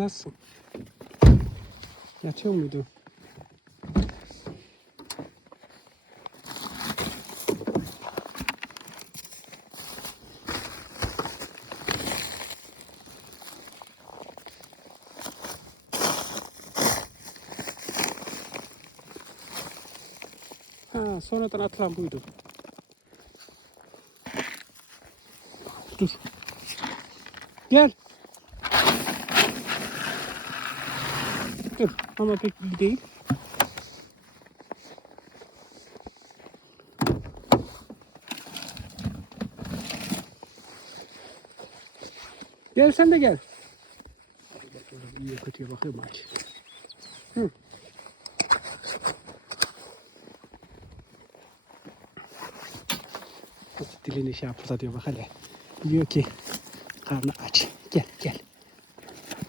Nasılsın? Yatıyor muydu? Ha, sonradan atılan buydu. Dur. Gel. Dur ama pek iyi değil. Gel sen de gel. İyi kötüye bakıyorum aç. Hı. Dilini şey diyor bak hele. Diyor ki karnı aç. Gel gel.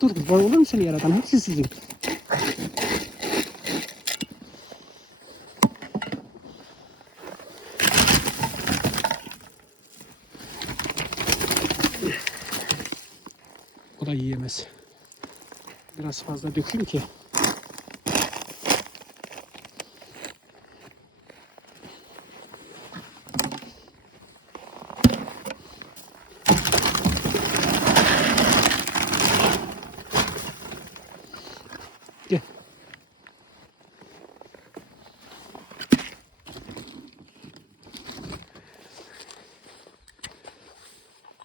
Dur kurban olur mu seni yaradan? Hepsi sizin. O da yiyemez. Biraz fazla dökeyim ki. Gel.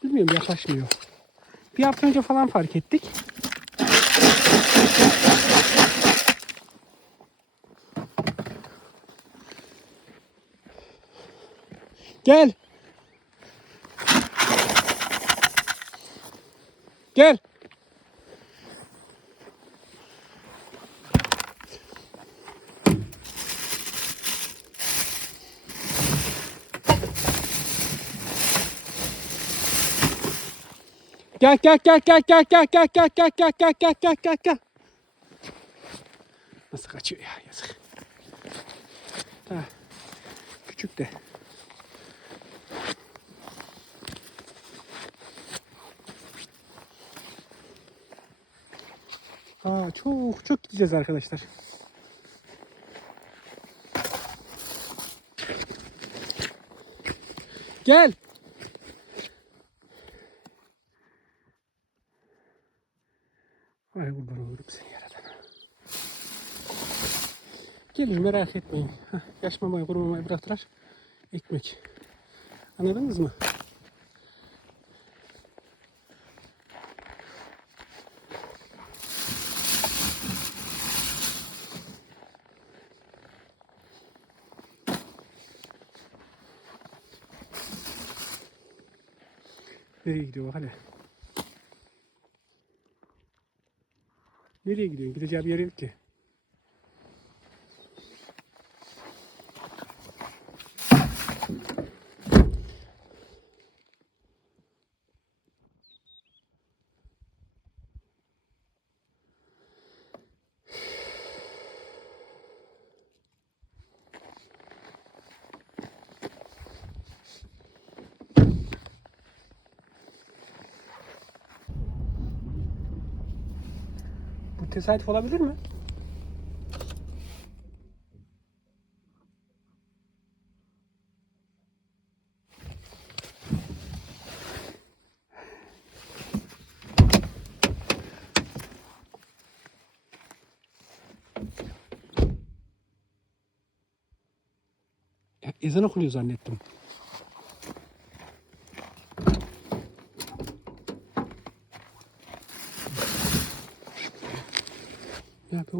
Bilmiyorum yaklaşmıyor. Bir hafta önce falan fark ettik. Gel. Gel. Gel gel gel gel gel gel gel gel gel gel gel gel gel gel gel. Nasıl kaçıyor ya yazık. Ha. Küçük de. Aa, çok çok gideceğiz arkadaşlar. Gel. Ay kurban olurum seni yaradana. Gelir merak etmeyin. Hah, yaş mamayı kurumamayı bıraktılar. Ekmek. Anladınız mı? Nereye gidiyor bak hele. Nereye gidiyorsun? Gideceği bir yer yok ki. Tesadüf olabilir mi? Ezan okunuyor zannettim.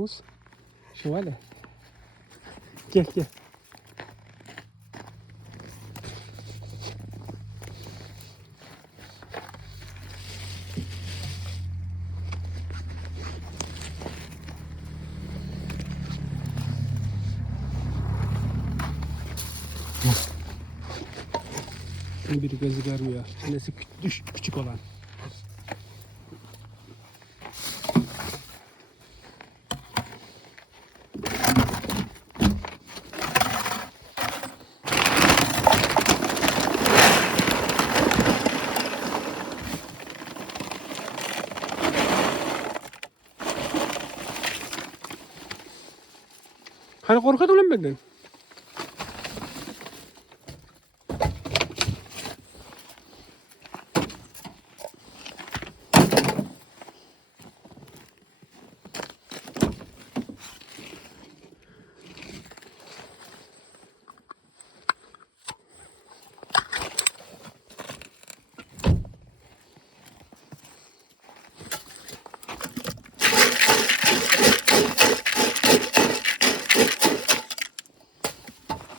Yavuz. Şöyle. Gel gel. Bir gözü görmüyor. Annesi küçük olan. Korkuyordun lan benden?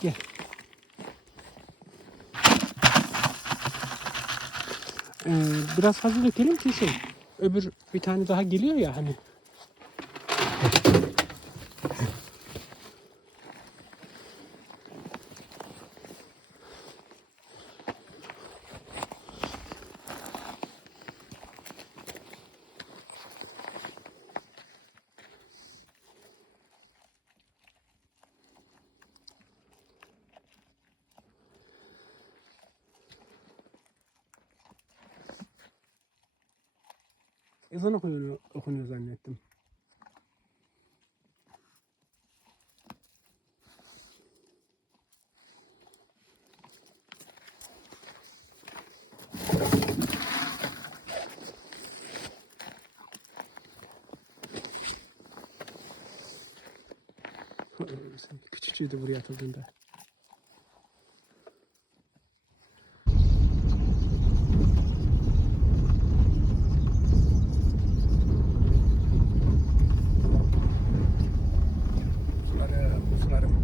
Gel. Ee, biraz fazla dökelim ki şey. Öbür bir tane daha geliyor ya hani. Ezan okunuyor, okunuyor zannettim. Küçücüğüydü buraya atıldığında. Sularım, sularım.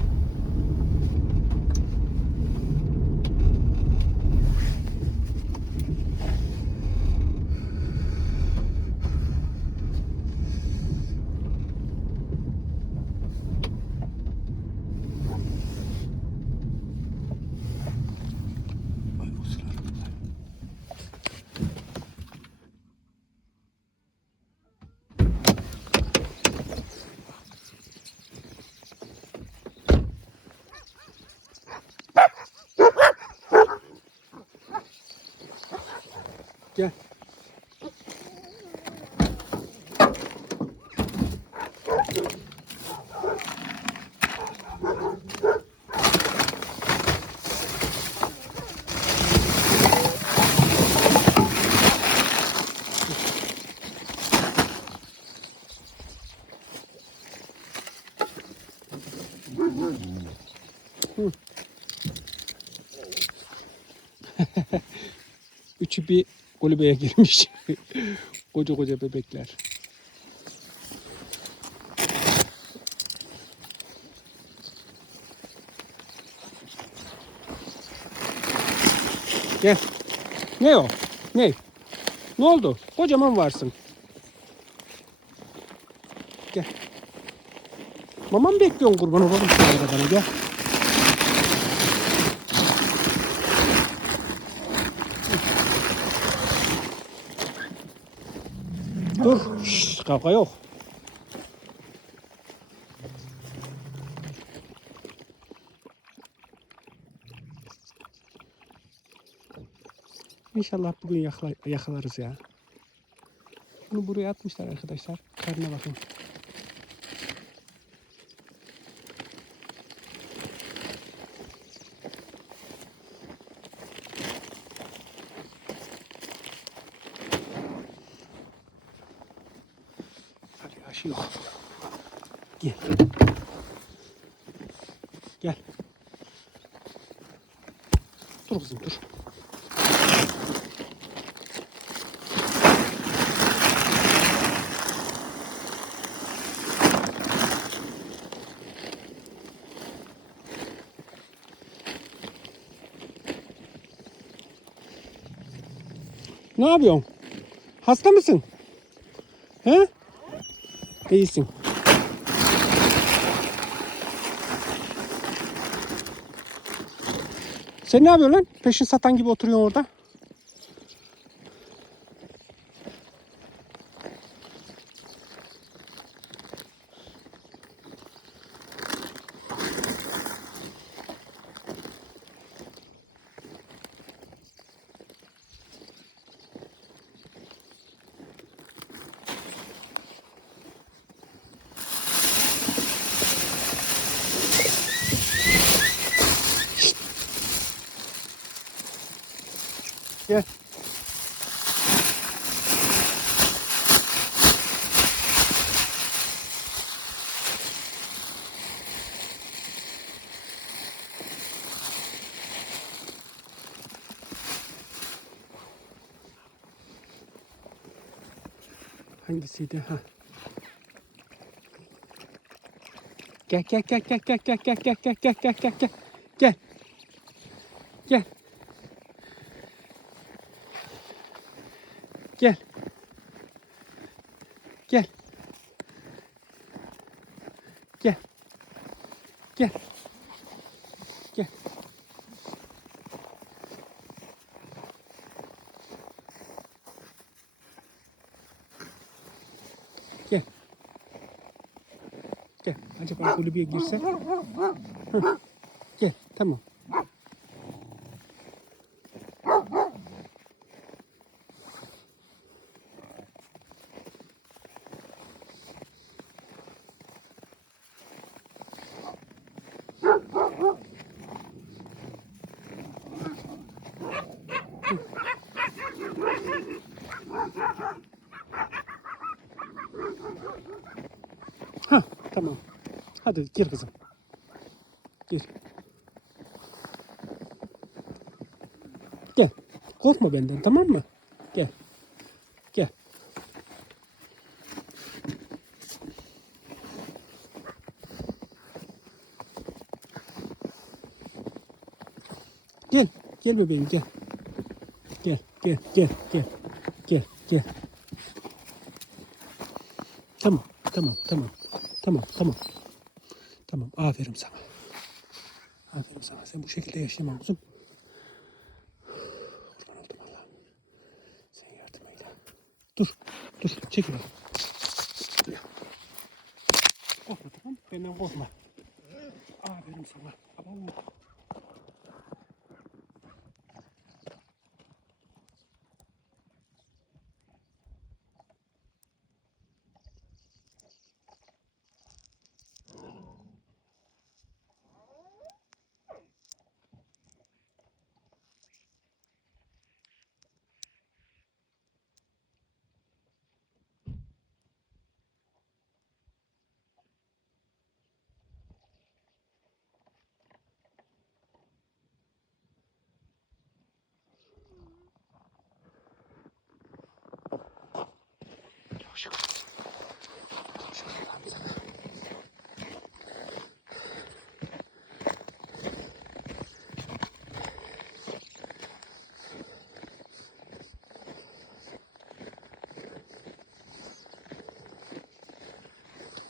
Ay bu sularım. Gel. Üçü bir kulübeye girmiş. koca koca bebekler. Gel. Ne o? Ne? Ne oldu? Kocaman varsın. Gel. Mama mı bekliyorsun kurban olalım sana kadar gel. Dur. Şşt, kavga yok. İnşallah bugün yakala, yakalarız ya. Bunu buraya atmışlar arkadaşlar. Karnına bakın. Hadi yaşı yok. Gel. Gel. Dur kızım dur. Ne yapıyorsun? Hasta mısın? He? İyisin. Sen ne yapıyorsun lan? Peşin satan gibi oturuyorsun orada. Hangisiydi? Ha. Gel gel gel gel gel gel gel gel gel gel gel gel gel gel gel gel gel gel gel gel Ancak o kulübeye girse. Heh. Gel tamam. Heh. Hadi gir kızım. Gir. Gel. Korkma benden tamam mı? Gel. Gel. Gel. Gel bebeğim gel. Gel. Gel. Gel. Gel. Gel. Gel. Tamam. Tamam. Tamam. Tamam. Tamam. Tamam. Aferin sana. Aferin sana. Sen bu şekilde yaşayamam kuzum. Kurban oldum Allah'ım. Sen yardım eyle. Dur. Dur. Çekil. bak. Korkma tamam? Benden korkma. Aferin sana. Aman. Yavaş.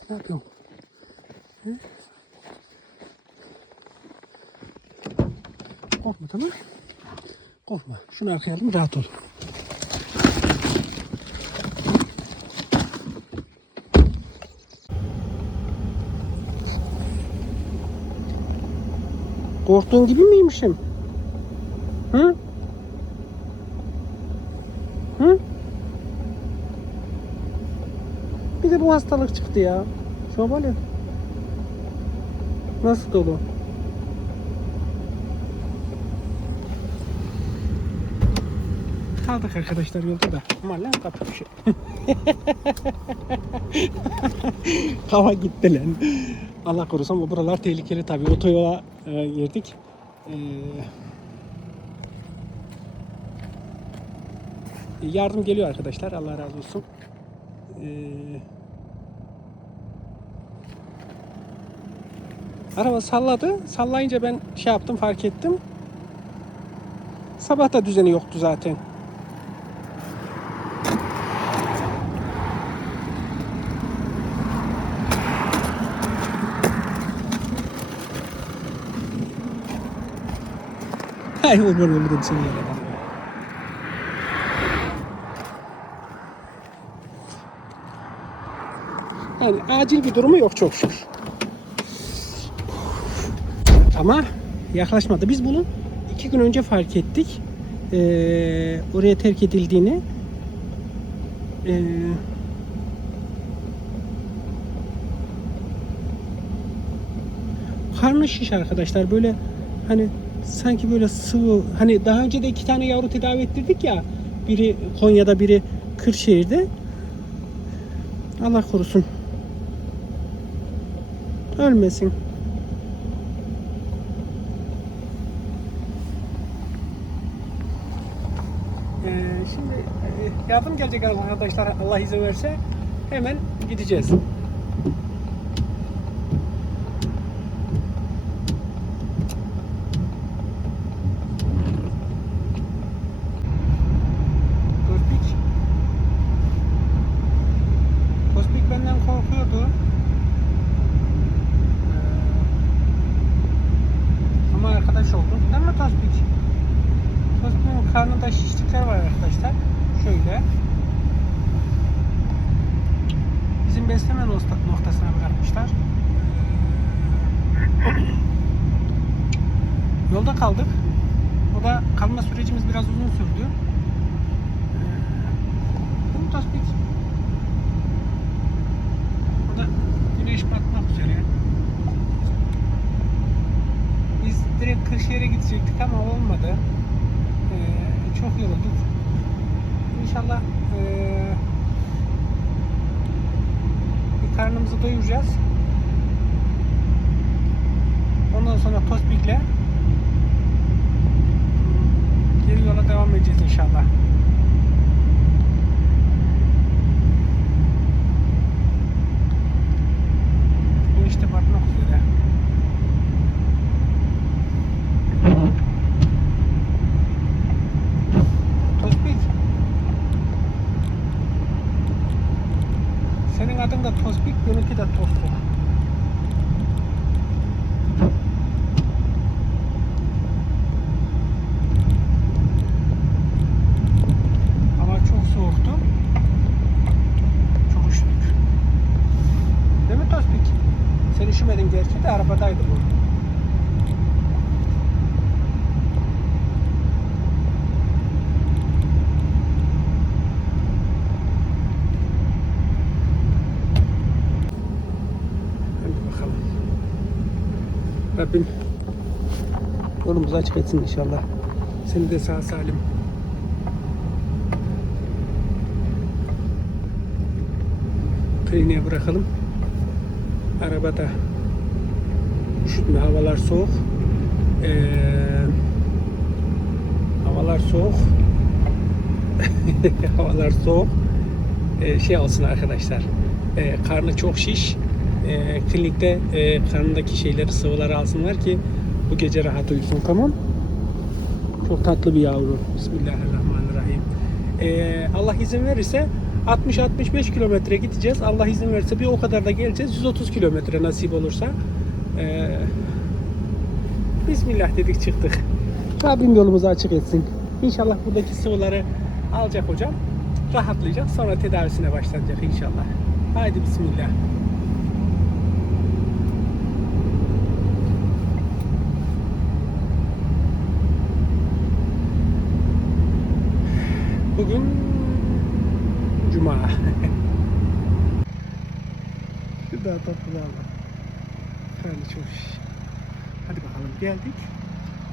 Ne yapıyorsun? Hı? Korkma tamam? Korkma. Şunu arkaya alayım rahat ol. Korktuğun gibi miymişim? Hı? Hı? Bir de bu hastalık çıktı ya. Şöyle. Nasıl dolu? Kaldık arkadaşlar yolda da. Aman lan bir şey. Hava gitti lan. Allah korusun ama buralar tehlikeli tabii. Otoyola e, girdik. E, yardım geliyor arkadaşlar. Allah razı olsun. E, araba salladı. Sallayınca ben şey yaptım fark ettim. Sabah da düzeni yoktu zaten. Ay kurban olurum seni yaradan. Yani acil bir durumu yok çok şükür. Ama yaklaşmadı. Biz bunu iki gün önce fark ettik. Ee, oraya terk edildiğini. Ee, karnı şiş arkadaşlar. Böyle hani sanki böyle sıvı hani daha önce de iki tane yavru tedavi ettirdik ya biri Konya'da biri Kırşehir'de. Allah korusun. Ölmesin. Ee, şimdi e, yardım gelecek arkadaşlar Allah izin verirse. Hemen gideceğiz. Tospik. Tospik benden korkuyordu. Ee, ama arkadaş Tospik? Tospik'in karnında şişlikler var arkadaşlar. Şöyle. Bizim besleme nokta- noktasına bırakmışlar. Yolda kaldık. O da kalma sürecimiz biraz uzun sürdü. Ee, Tospik. Burada güneş batmak üzere. Biz direkt Kırşehir'e gidecektik ama olmadı. Ee, çok yorulduk. İnşallah ee, bir karnımızı doyuracağız. Ondan sonra Tospik'le geri yola devam edeceğiz inşallah. Bu işte batmak üzere. Tospik. Senin adın da Tospik, benimki de Tospik. Hava çok soğuktu. Çok üşüdük. Değil mi Tospik? Sen üşümedin gerçi de arabadaydı bu. Hadi bakalım. Rabbim yolumuzu açık etsin inşallah. Seni de sağ salim. Kliniğe bırakalım. Arabada üşütme, havalar soğuk. Ee, havalar soğuk. havalar soğuk. Ee, şey olsun arkadaşlar. Ee, karnı çok şiş. Ee, klinikte e, karnındaki şeyleri, sıvıları alsınlar ki bu gece rahat uyusun. Tamam. Çok tatlı bir yavru. Bismillahirrahmanirrahim. Ee, Allah izin verirse 60-65 kilometre gideceğiz. Allah izin verirse bir o kadar da geleceğiz. 130 kilometre nasip olursa. Ee, Bismillah dedik çıktık. Rabbim yolumuzu açık etsin. İnşallah buradaki sıvıları alacak hocam. Rahatlayacak. Sonra tedavisine başlanacak inşallah. Haydi Bismillah. Bugün Cuma. Bir daha tatlı Yani çok. Hadi bakalım geldik.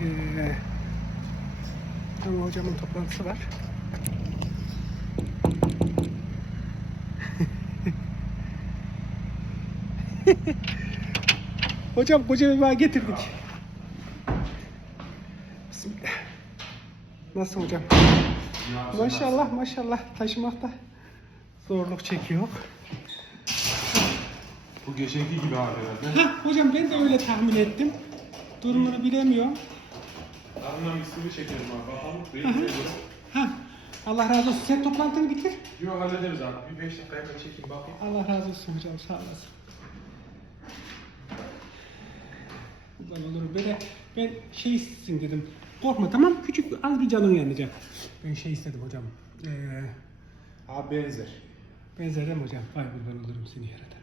Ee, ama hocamın toplantısı var. Hocam koca bir bağ getirdik. Bismillah. Nasıl hocam? Maşallah maşallah taşımakta zorluk çekiyor. Bu geçenki gibi abi herhalde. Hah, hocam ben de öyle tahmin ettim. Durumunu bilemiyorum. Ardından bir sıvı çekelim abi bakalım. De Hah, Allah razı olsun. Sen toplantını bitir. Yok hallederiz abi. Bir 5 dakika hemen çekeyim bakayım. Allah razı olsun hocam sağ olasın. Kurban olurum. Böyle ben şey istesin dedim. Korkma tamam küçük az bir canın yanacak. Ben şey istedim hocam. Ee, Abi benzer. benzerem hocam. Vay kurban olurum seni yaratana.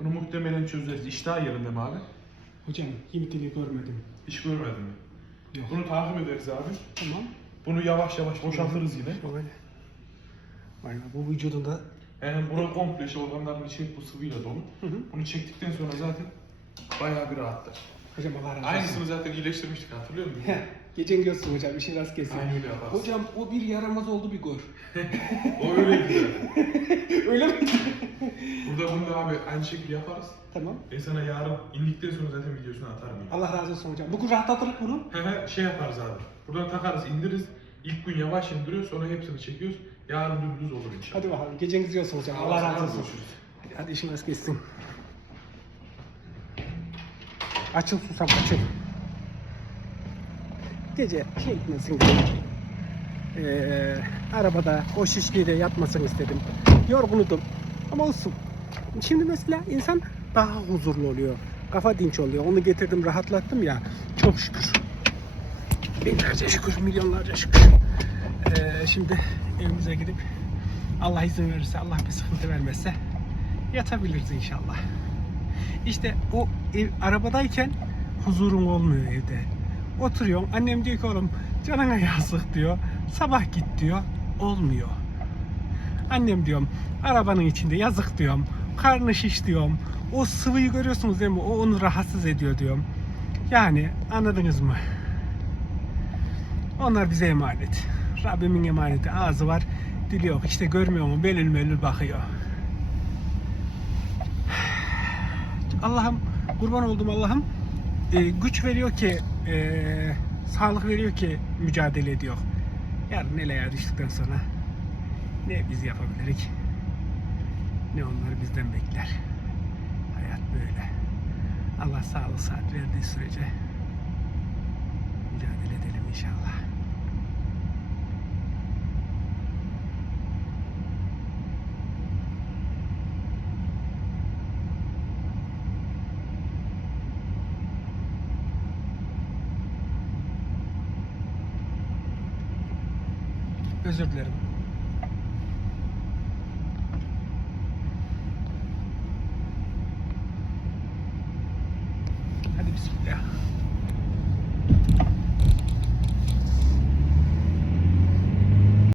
Bunu muhtemelen çözeriz. İştah yerinde mi abi? Hocam limitini görmedim. Hiç görmedin mi? Yok. Bunu takip ederiz abi. Tamam. Bunu yavaş yavaş boşaltırız yine. Şöyle. Be, bu vücudunda Yani bura komple şey organların içi bu sıvıyla dolu. Hı hı. Bunu çektikten sonra zaten bayağı bir rahatlar. Hocam Allah razı olsun. Aynısını zaten iyileştirmiştik hatırlıyor musun? Heh, Gecen görsün hocam işin rast gelsin. Aynı öyle yaparız. Hocam o bir yaramaz oldu bir gör. o öyleydi zaten. Öyle mi? Burada bunu da abi aynı şekilde yaparız. tamam. Ben sana yarın indikten sonra zaten videosunu atarım ya. Allah razı olsun hocam. Bugün rahatlatırık bunu. Hemen şey yaparız abi. Buradan takarız indiririz. İlk gün yavaş indiriyoruz sonra hepsini çekiyoruz. Yarın dümdüz olur inşallah. Hadi bakalım. Geceniz iyi olsun hocam. Allah razı olsun. Görüşürüz. Hadi, hadi işin rast gelsin. Açıl susam açıl. Gece şey diye. Ee, arabada o şişliği de yapmasın istedim. Yorgunudum. Ama olsun. Şimdi mesela insan daha huzurlu oluyor. Kafa dinç oluyor. Onu getirdim rahatlattım ya. Çok şükür. Binlerce şükür, milyonlarca şükür. Ee, şimdi evimize gidip Allah izin verirse, Allah bir sıkıntı vermezse yatabiliriz inşallah. İşte o ev, arabadayken huzurun olmuyor evde. Oturuyorsun, annem diyor ki oğlum canına yazık diyor. Sabah git diyor. Olmuyor. Annem diyorum arabanın içinde yazık diyorum. Karnı şiş diyorum. O sıvıyı görüyorsunuz değil mi? O onu rahatsız ediyor diyorum. Yani anladınız mı? Onlar bize emanet. Rabbimin emaneti. Ağzı var, dili yok. İşte görmüyor mu? Belül melül bakıyor. Allah'ım kurban oldum Allah'ım e, güç veriyor ki e, sağlık veriyor ki mücadele ediyor. Yarın ele düştükten sonra ne biz yapabilirik ne onlar bizden bekler. Hayat böyle. Allah sağlık saat verdiği sürece mücadele edelim inşallah. Özür dilerim.